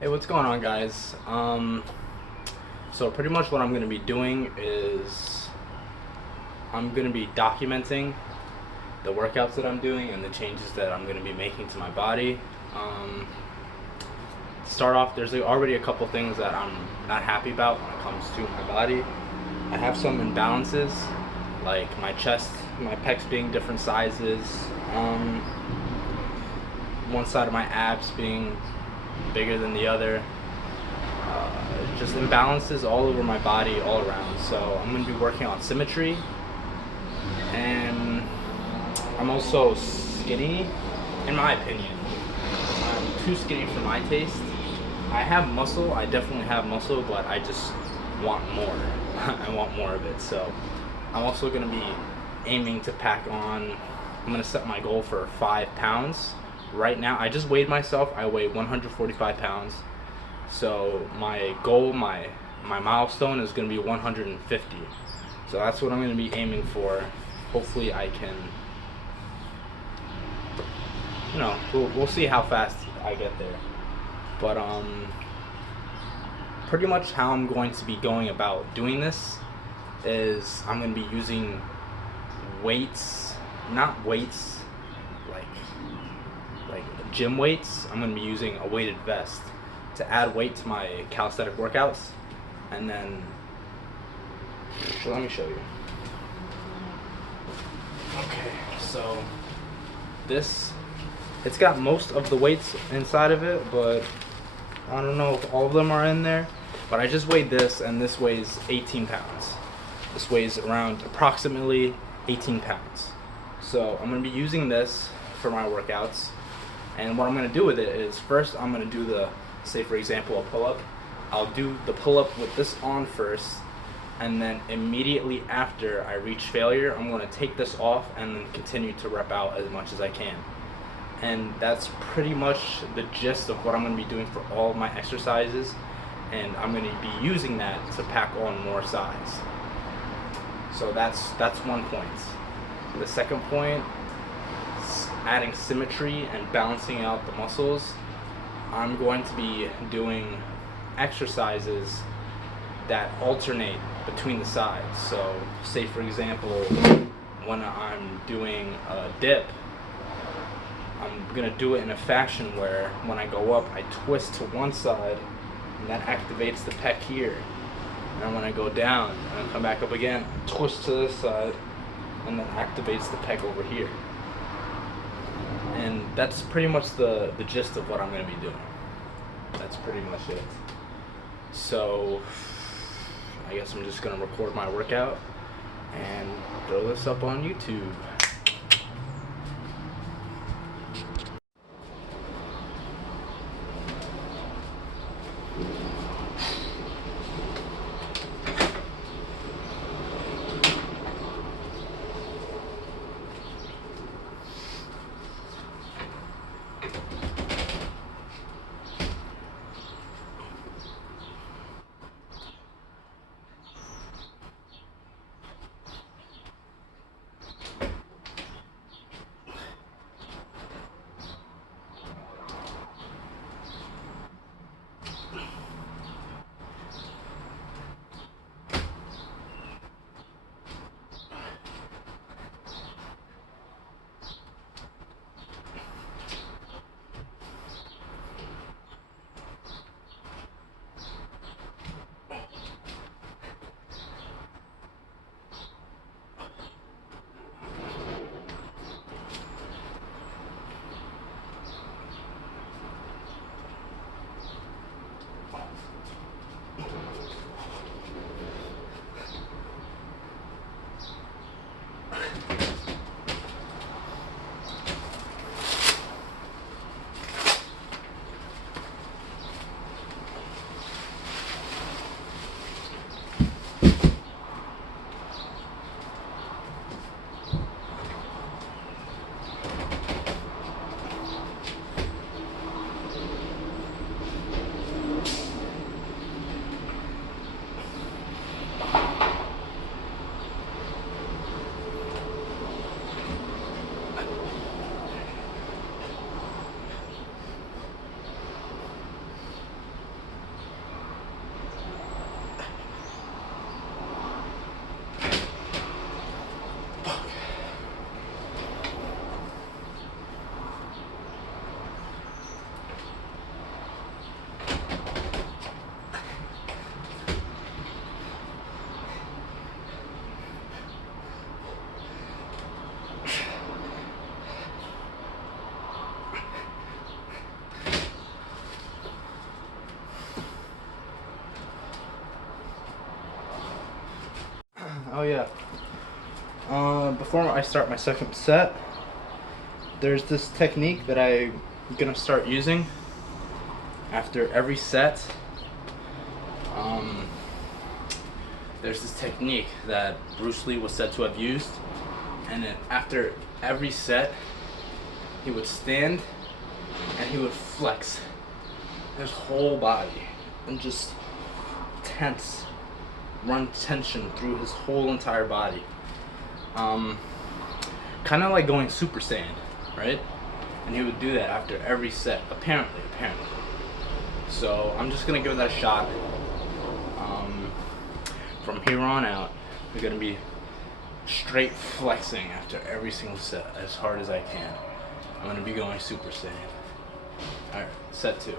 Hey, what's going on, guys? So pretty much what I'm going to be doing is I'm going to be documenting the workouts that I'm doing and the changes that I'm going to be making to my body. To start off, there's already a couple things that I'm not happy about when it comes to my body. I have some imbalances, like my chest, my pecs being different sizes, one side of my abs being bigger than the other. Just imbalances all over my body, all around. So I'm going to be working on symmetry, and I'm also skinny, in my opinion. I'm too skinny for my taste. I have muscle, I definitely have muscle, but I just want more. I want more of it. So I'm also going to be aiming to pack on. I'm going to set my goal for 5 pounds. Right now, I just weighed myself. I weigh 145 pounds. So my goal, my milestone is going to be 150. So that's what I'm going to be aiming for. Hopefully I can, we'll see how fast I get there. But pretty much how I'm going to be going about doing this is I'm going to be using weights, not weights like gym weights. I'm going to be using a weighted vest to add weight to my calisthenic workouts. And then let me show you. Okay, so it's got most of the weights inside of it, but I don't know if all of them are in there. But I just weighed this, and this weighs 18 pounds. This weighs around approximately 18 pounds. So I'm going to be using this for my workouts. And what I'm going to do with it is, first I'm going to do say for example, a pull-up. I'll do the pull-up with this on first, and then immediately after I reach failure, I'm going to take this off and then continue to rep out as much as I can. And that's pretty much the gist of what I'm going to be doing for all of my exercises, and I'm going to be using that to pack on more size. So that's one point. The second point is adding symmetry and balancing out the muscles. I'm going to be doing exercises that alternate between the sides. So say for example, when I'm doing a dip, I'm going to do it in a fashion where when I go up, I twist to one side, and that activates the pec here. And then when I go down and I come back up again, twist to this side, and then activates the pec over here. And that's pretty much the gist of what I'm going to be doing. That's pretty much it. So I guess I'm just going to record my workout and throw this up on YouTube. before I start my second set, there's this technique that I'm gonna start using after every set. There's this technique that Bruce Lee was said to have used, and then after every set, he would stand and he would flex his whole body and just tense, run tension through his whole entire body. Kind of like going Super Saiyan, right? And he would do that after every set, apparently. So I'm just gonna give that a shot. From here on out, we're gonna be straight flexing after every single set as hard as I can. I'm gonna be going Super Saiyan. Alright, set 2.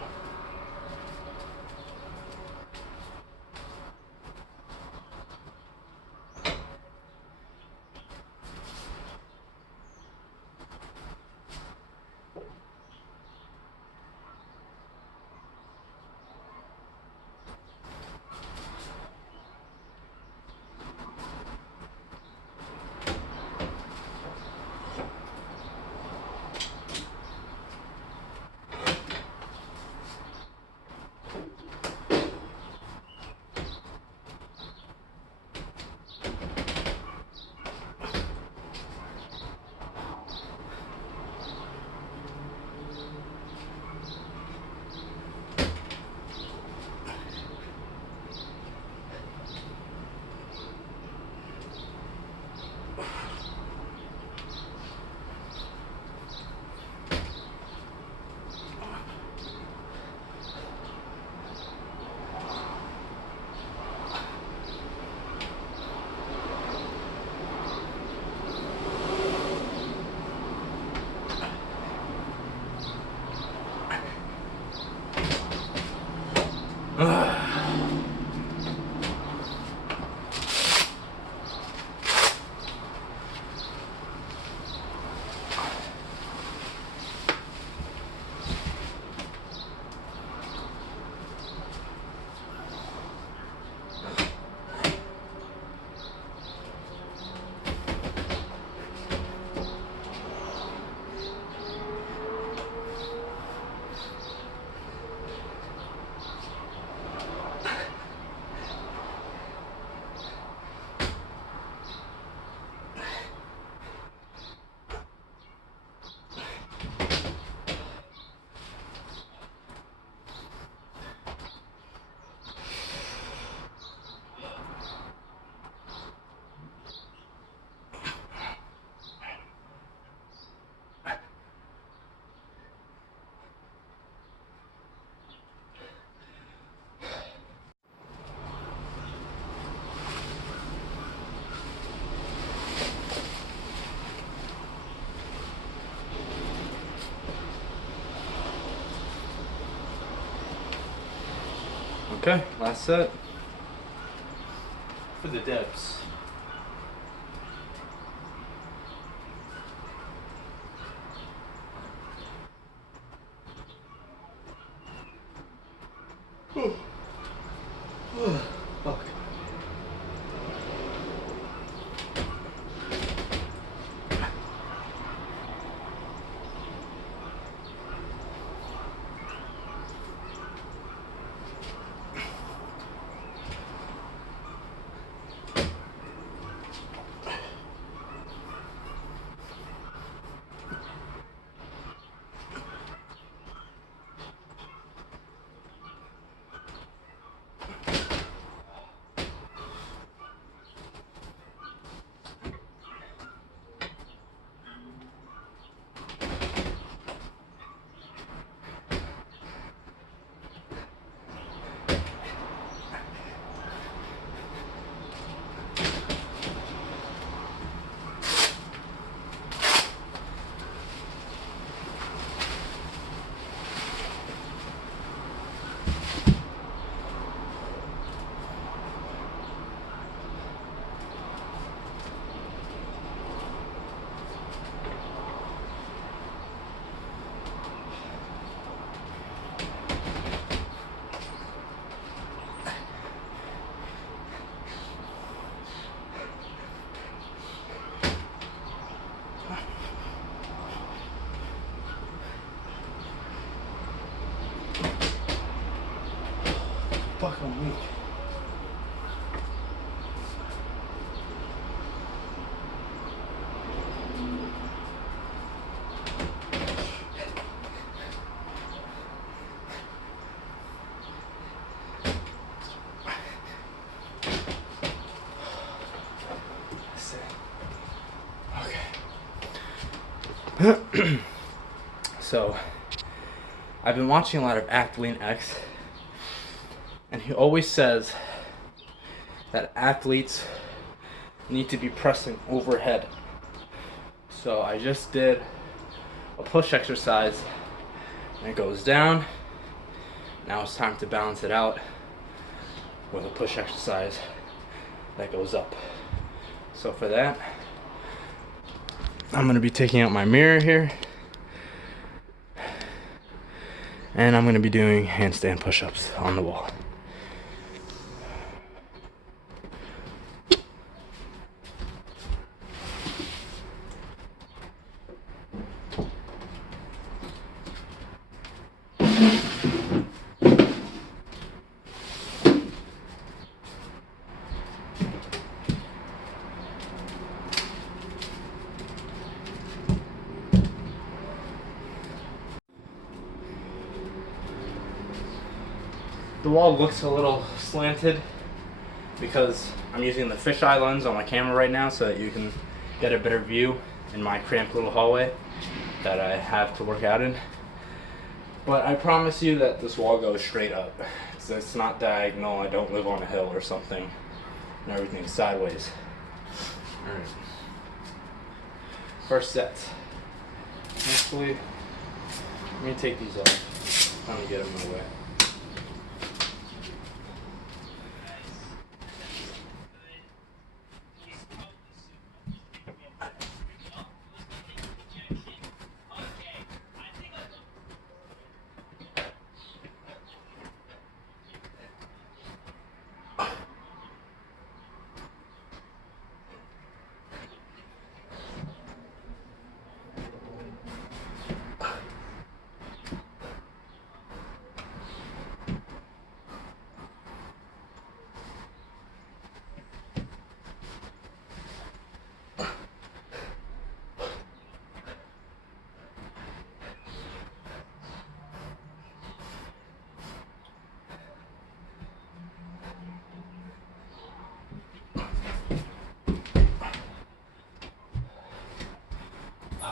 Okay, last set for the dips. Fuck. Fuck, I'm weak. Okay. So, I've been watching a lot of Athlete X, and he always says that athletes need to be pressing overhead. So I just did a push exercise, and it goes down. Now it's time to balance it out with a push exercise that goes up. So for that, I'm gonna be taking out my mirror here, and I'm gonna be doing handstand push-ups on the wall. The wall looks a little slanted because I'm using the fisheye lens on my camera right now so that you can get a better view in my cramped little hallway that I have to work out in. But I promise you that this wall goes straight up. It's not diagonal. I don't live on a hill or something, and everything's sideways. Alright. First set. Actually, let me take these off. I'm gonna get them in my way.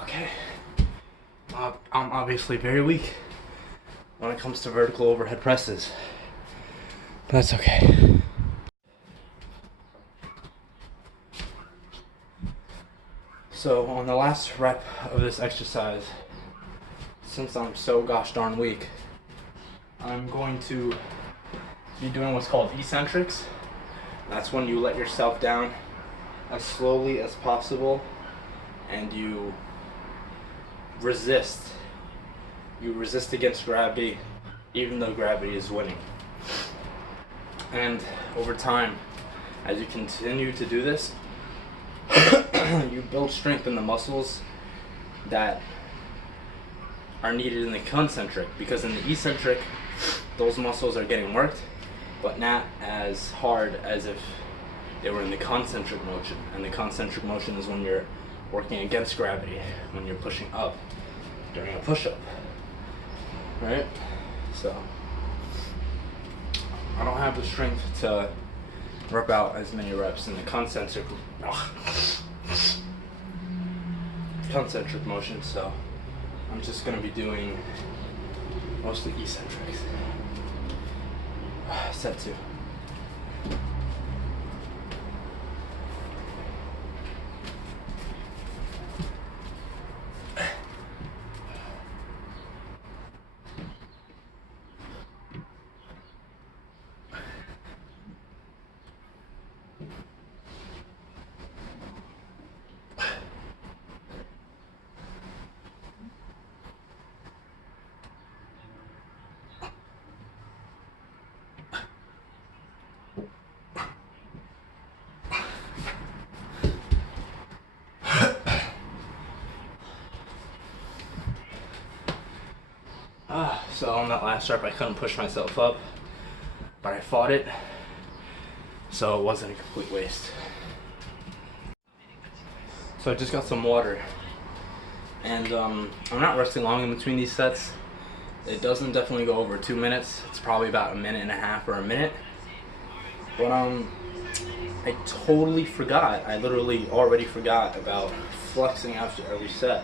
Okay. I'm obviously very weak when it comes to vertical overhead presses, but that's okay. So on the last rep of this exercise, since I'm so gosh darn weak, I'm going to be doing what's called eccentrics. That's when you let yourself down as slowly as possible and you resist. You resist against gravity even though gravity is winning. And over time, as you continue to do this, you build strength in the muscles that are needed in the concentric, because in the eccentric, those muscles are getting worked, but not as hard as if they were in the concentric motion. And the concentric motion is when you're working against gravity, when you're pushing up during a push-up, right? So I don't have the strength to rep out as many reps in the concentric motion, so I'm just going to be doing mostly eccentrics. Set 2. So on that last rep, I couldn't push myself up. but I fought it, so it wasn't a complete waste. So I just got some water, and I'm not resting long in between these sets. It doesn't definitely go over 2 minutes. It's probably about 1.5 minutes or a minute. But I totally forgot. I literally already forgot about flexing after every set.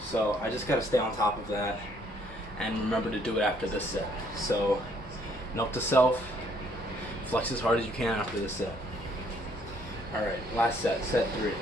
So I just gotta stay on top of that and remember to do it after this set. So note to self, flex as hard as you can after this set. Alright, last set, set 3.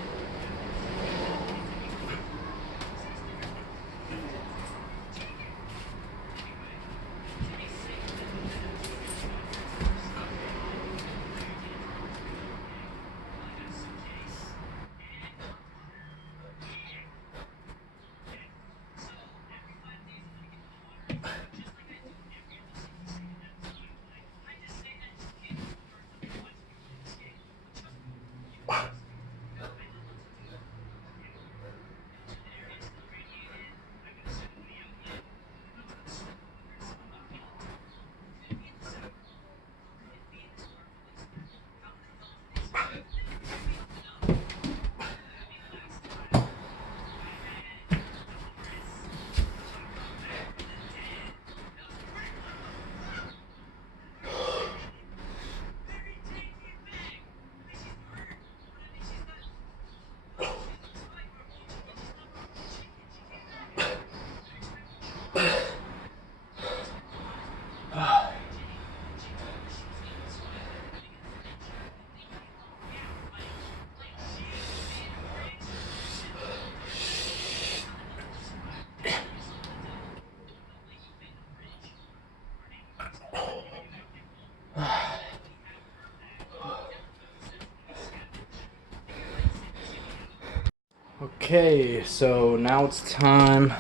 Okay, so now it's time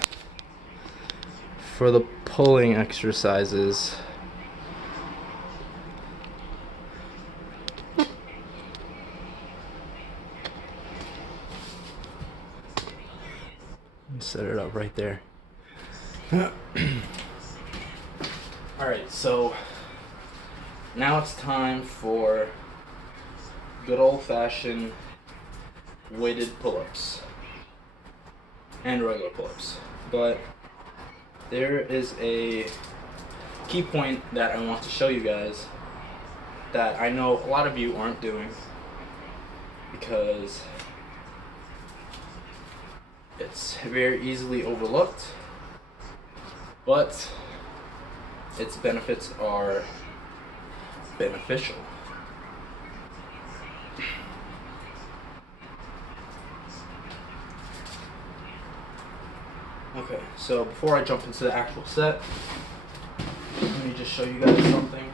for the pulling exercises. Set it up right there. Alright, so now it's time for good old-fashioned weighted pull-ups and regular pull-ups. But there is a key point that I want to show you guys that I know a lot of you aren't doing because it's very easily overlooked, but its benefits are beneficial. Okay, so before I jump into the actual set, let me just show you guys something.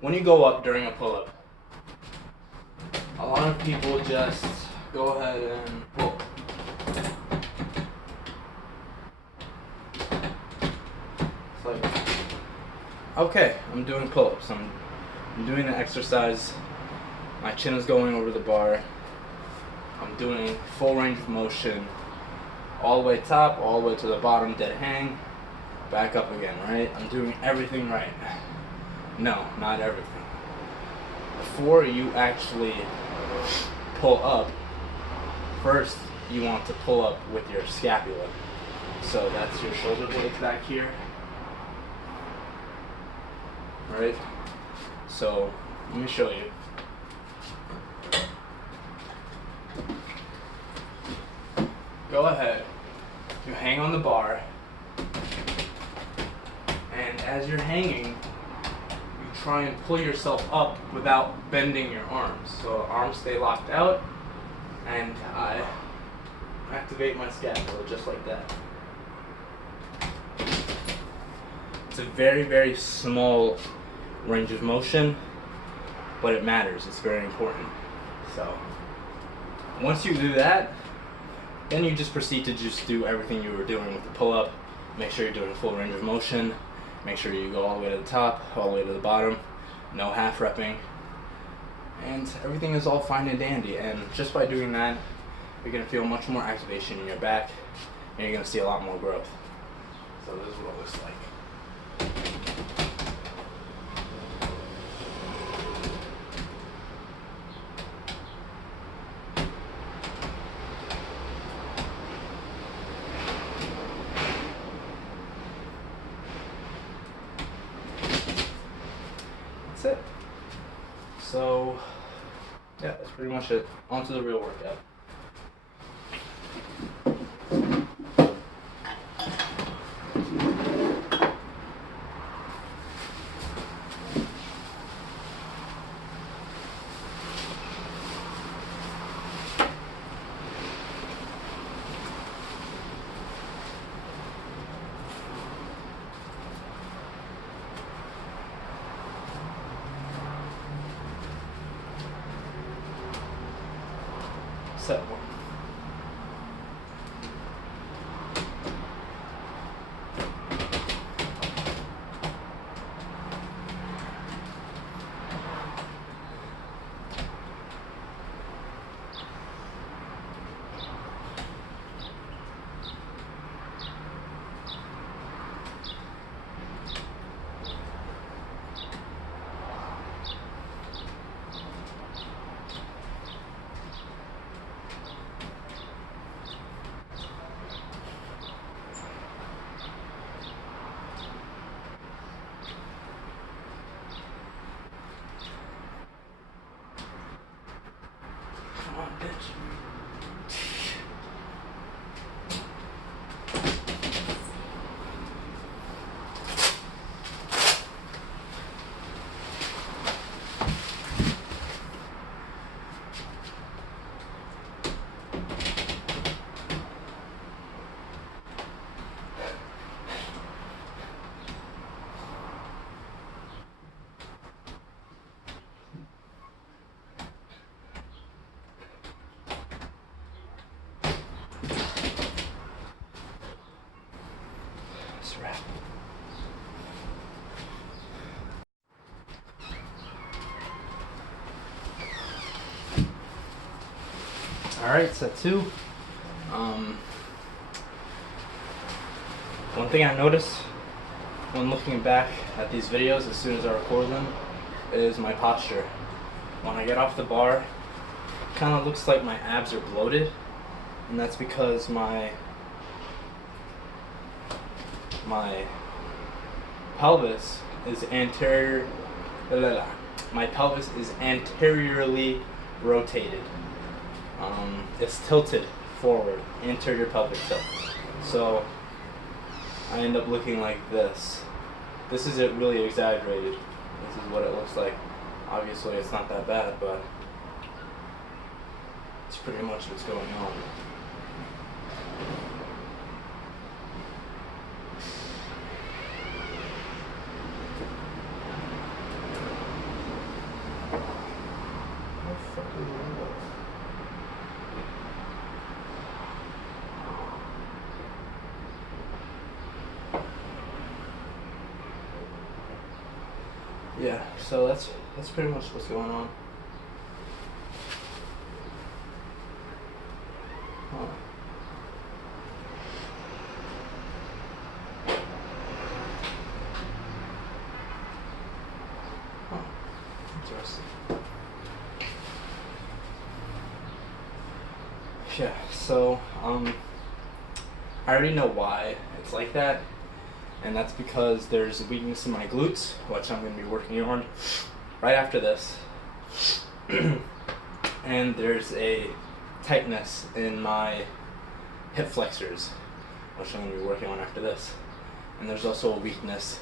When you go up during a pull-up, a lot of people just go ahead and pull. It's like, okay, I'm doing pull-ups. I'm doing the exercise. My chin is going over the bar. I'm doing full range of motion, all the way top, all the way to the bottom, dead hang, back up again, right? I'm doing everything right. No, not everything. Before you actually pull up, first you want to pull up with your scapula. So that's your shoulder blades back here. Right? So let me show you. Go ahead, you hang on the bar, and as you're hanging, you try and pull yourself up without bending your arms. So arms stay locked out, and I activate my scapula just like that. It's a very, very small range of motion, but it matters. It's very important. So once you do that, then you just proceed to just do everything you were doing with the pull-up. Make sure you're doing full range of motion. Make sure you go all the way to the top, all the way to the bottom. No half repping. And everything is all fine and dandy. And just by doing that, you're going to feel much more activation in your back, and you're going to see a lot more growth. So this is what it looks like. it. So yeah, that's pretty much it. On to the real workout. Set one. Come on, bitch. That's a wrap. All right, set two. One thing I noticed when looking back at these videos as soon as I record them is my posture. When I get off the bar, it kind of looks like my abs are bloated, and that's because my pelvis is anteriorly rotated. It's tilted forward, anterior pelvic tilt. So I end up looking like this. This is it really exaggerated. This is what it looks like. Obviously it's not that bad, but it's pretty much what's going on. Yeah, so that's pretty much what's going on. Huh. Huh. Interesting. Yeah, so I already know why it's like that. And that's because there's a weakness in my glutes, which I'm going to be working on right after this. And there's a tightness in my hip flexors, which I'm going to be working on after this. And there's also a weakness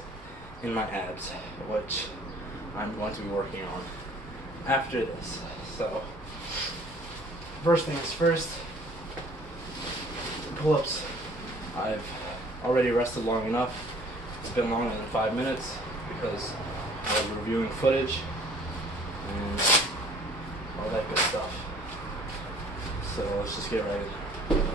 in my abs, which I'm going to be working on after this. So, first things first, pull-ups. I've already rested long enough. It's been longer than 5 minutes because I was reviewing footage and all that good stuff. So let's just get right in there.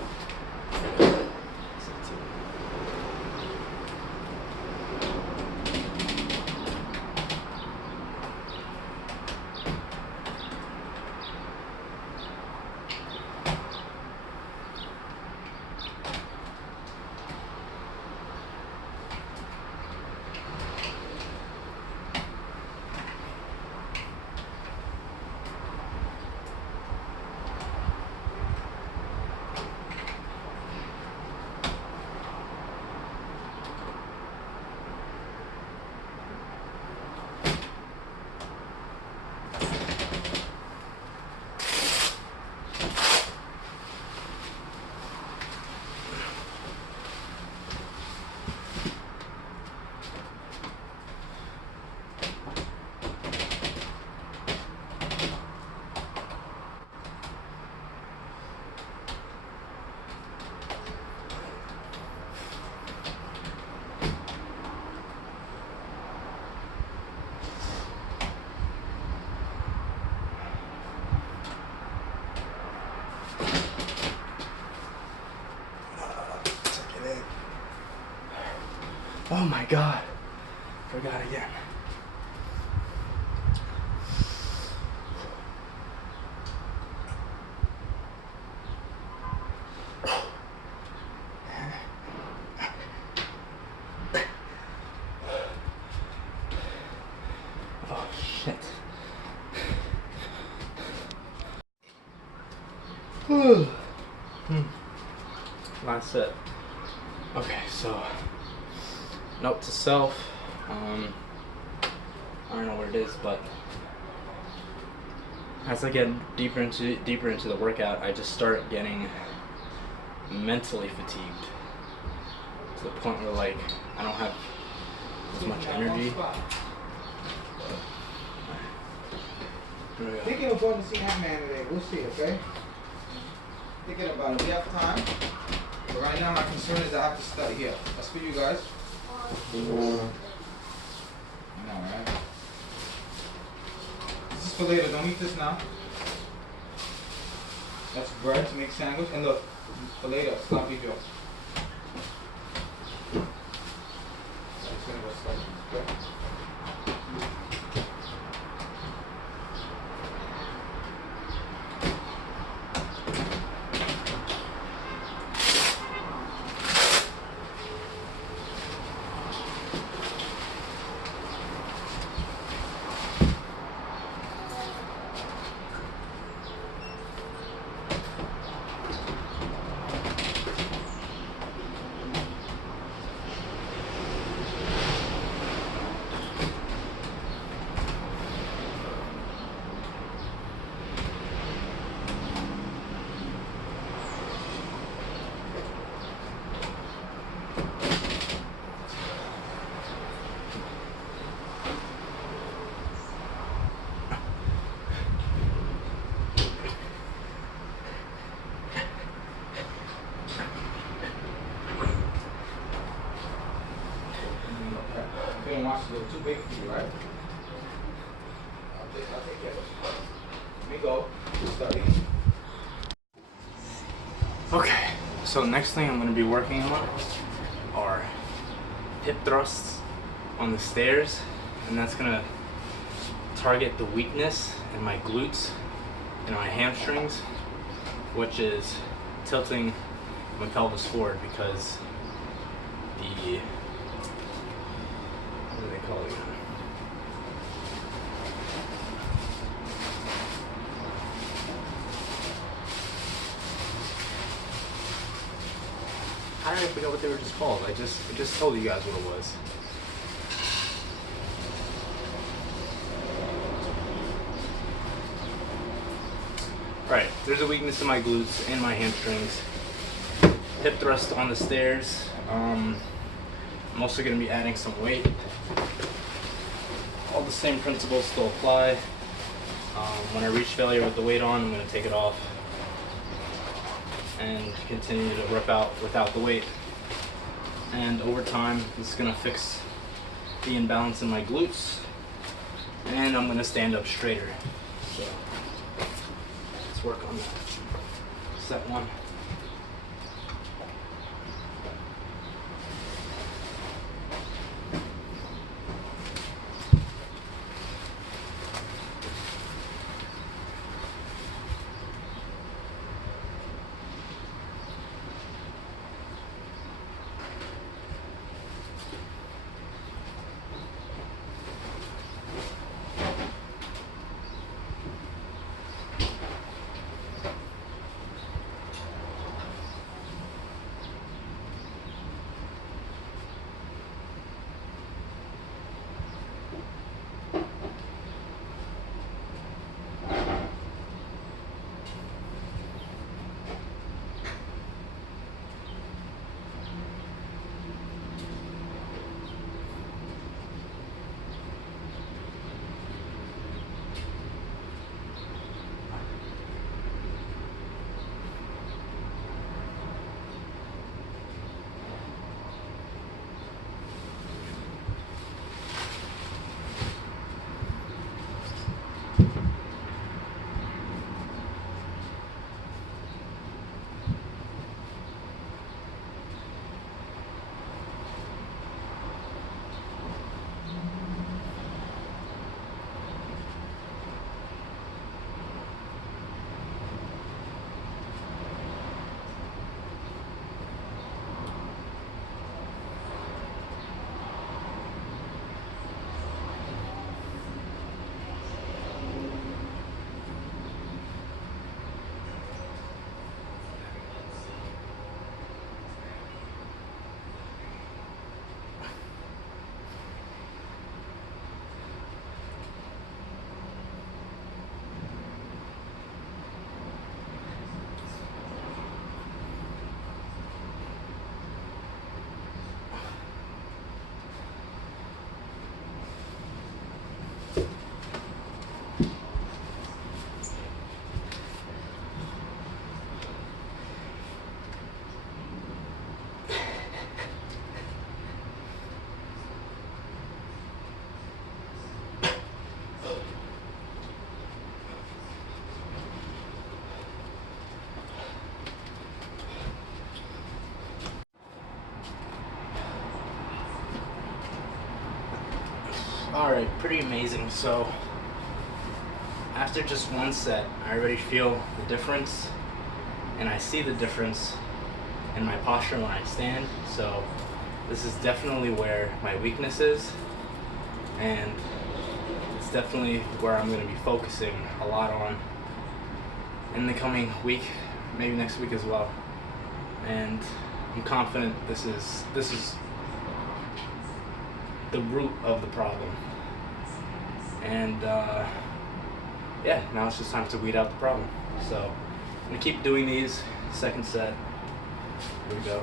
Oh my God. Forgot again. Oh shit. Last set. Okay, so note to self. I don't know what it is, but as I get deeper into the workout, I just start getting mentally fatigued to the point where like I don't have as much energy. Thinking of going to see Ant-Man today. We'll see, okay? Thinking about it. We have time. But right now my concern is I have to study here. That's for you guys. I know, right? This is for later. Don't eat this now. That's bread to make sandwich. And look, for later, sloppy joe. That's gonna go sloppy, okay? Feeling watch a little too big for you, right? I'll take care of it. Let me go. Study. Okay, so next thing I'm going to be working on are hip thrusts on the stairs, and that's going to target the weakness in my glutes and my hamstrings, which is tilting my pelvis forward because the, what do they call it? How did I forget what they were just called? I just told you guys what it was. Right, there's a weakness in my glutes and my hamstrings. Hip thrust on the stairs. I'm also going to be adding some weight. All the same principles still apply. When I reach failure with the weight on, I'm going to take it off and continue to rip out without the weight. And over time, this is going to fix the imbalance in my glutes, and I'm going to stand up straighter. So let's work on that. Set one. Alright, pretty amazing. So, after just one set, I already feel the difference, and I see the difference in my posture when I stand. So, this is definitely where my weakness is, and it's definitely where I'm going to be focusing a lot on in the coming week, maybe next week as well. And I'm confident this is the root of the problem. And yeah, now it's just time to weed out the problem. So I'm gonna keep doing these. Second set. Here we go.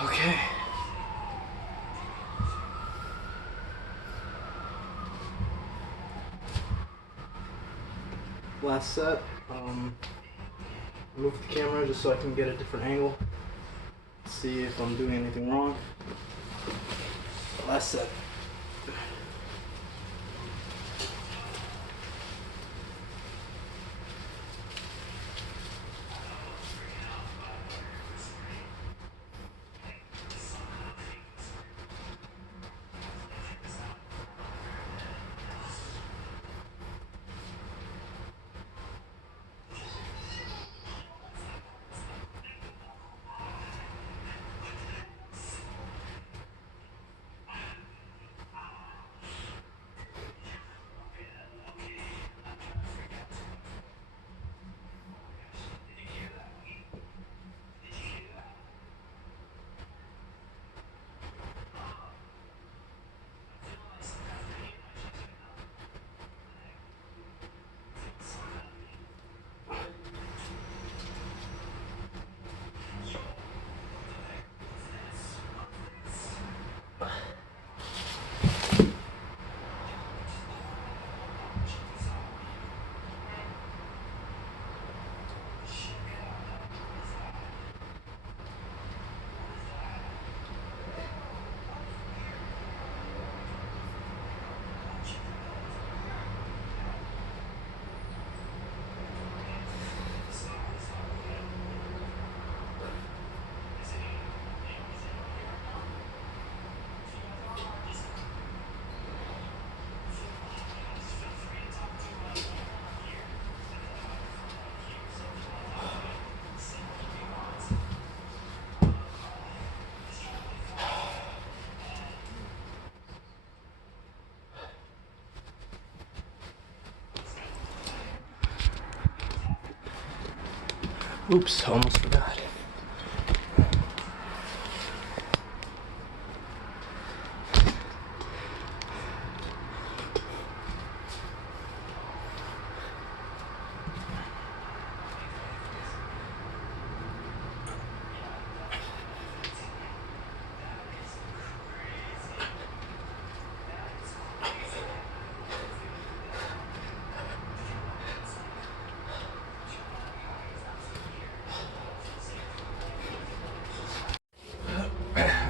Okay. Last set. Move the camera just so I can get a different angle. See if I'm doing anything wrong. Last set. Oops, almost forgot.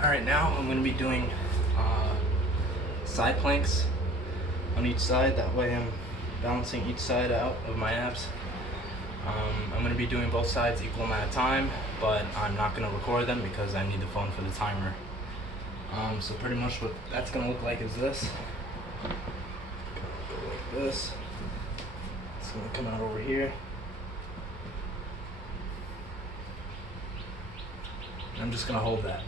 Alright, now I'm going to be doing side planks on each side. That way I'm balancing each side out of my abs. I'm going to be doing both sides equal amount of time, but I'm not going to record them because I need the phone for the timer. So pretty much what that's going to look like is this. Go like this. It's going to come out over here. I'm just going to hold that.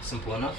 Simple enough.